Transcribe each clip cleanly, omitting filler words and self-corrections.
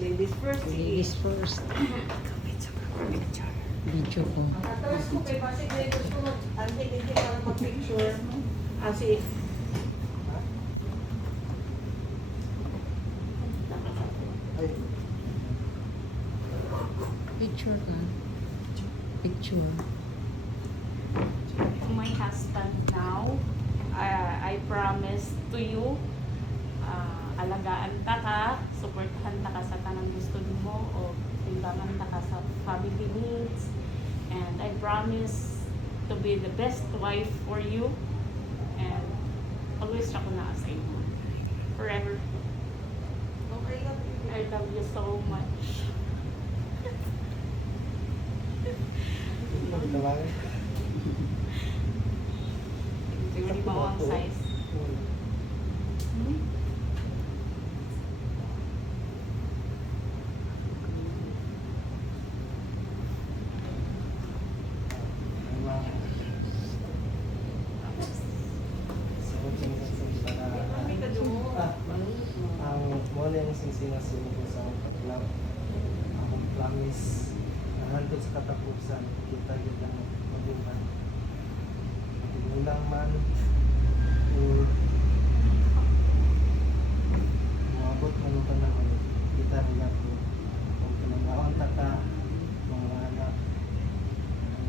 Ladies first. Ladies first. Video ko. Atras ko kay Pasig na gusto mo. Antik-antik para mag-picture. Asi. Picture ka. Picture. My husband now, I promise to you, alagaan ta ka, supportahan ta ka sa tanang gusto mo, o timbangan ta ka sa family needs, and I promise to be the best wife for you, and always ako na sa imo. Forever. Okay lang. I love you so much. Siguro di ba ang size? Hmm? Ang muna yung singsingasin ko sa paglaw. Akong promise na hantod sa katapusan, kita yun ang mabuhay. Matinulang man, maabot man ang panahon, kita rin ako. Kung pinangaon taka, mga anak,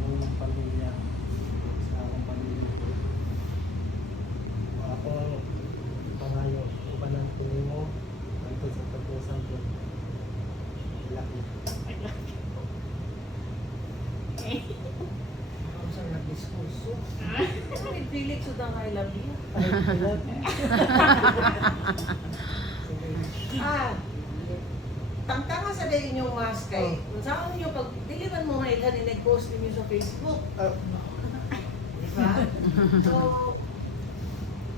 ang pamilya, sa akong pamilya. Akong pangayo, upanan ko nimo, hantod sa katapusan ko. Laki. Ang saan nag-diskurso. May Felix udang I love you. Tangtanga sa day inyong mask kay. Kung saan ninyo pag diliman mo nga ilan nag-post ninyo sa Facebook. Diba? So,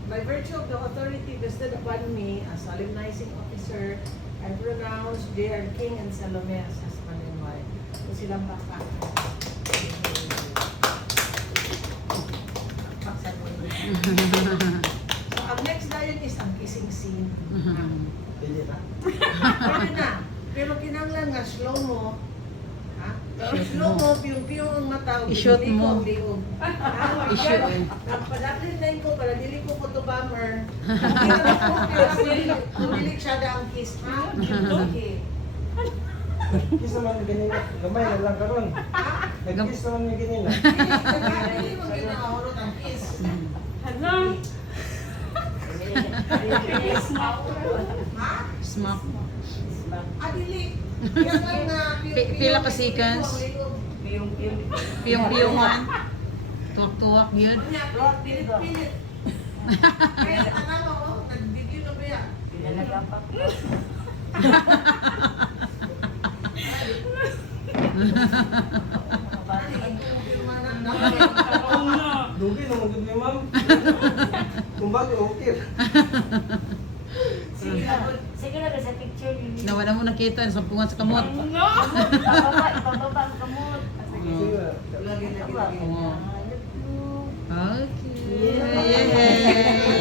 by virtue of the authority vested upon me as solemnizing officer, I pronounce J.R. King and Salome as husband and wife. So silang baka. So ang next dayon is ang kissing scene. Pili na. Pwede na. Pero kinanglan nga slow mo. Ha? Pero I-shoot slow mo. mo, piyong-piyong ang mata. I-shoot dili ko mo. ang liog. I-shoot. Ang padatlin din ko para dili ko ko to bummer. Kung dili siya da ang kiss. Ha? Okay. Kiss naman yung ganina. Gamay na lang karon. Nag-kiss naman yung ganina. Dili mo ginaurot ang kiss. Hello? Ha? Smart. Adili. Kaya lang na Pila ka seconds? Piyong-piyongan. Tuwak-tuwak yun. Pilit-pilit. Kaya anak mo, nag-video na ba yan? Dugi na mag ni ma'am. Kung bagay, okay. Sige na sa picture niyo. Nawala mo nakita, sampungan sa kamot. No! Ibababa ang kamot. Lagi-lagi. Okay. Yay!